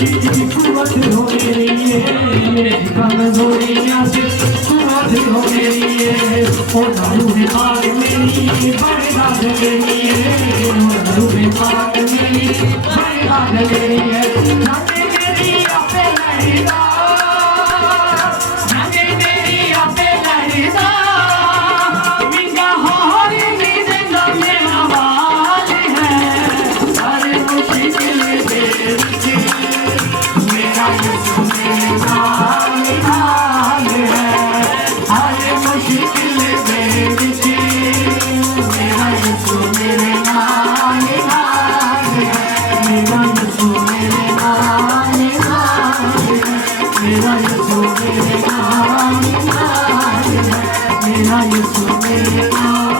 कुवत हो मेरी ये कमजोरियां से कुवत हो मेरी ये ओ दारू में पाग मेरी बरदाद मेरी ये दारू में पाग मेरी बरदाद मेरी है जाने मेरी आपे लहदा जाने मेरी आपे लहदा मिंगा होरी नींद लगे आवाज है हर मुश्किल दे मेरा यीशु मेरा निहाल है हर मुश्किल दे मेरा यीशु मेरा निहाल है मेरा यीशु मेरा निहाल है मेरा यीशु मेरा निहाल है मेरा यीशु मेरा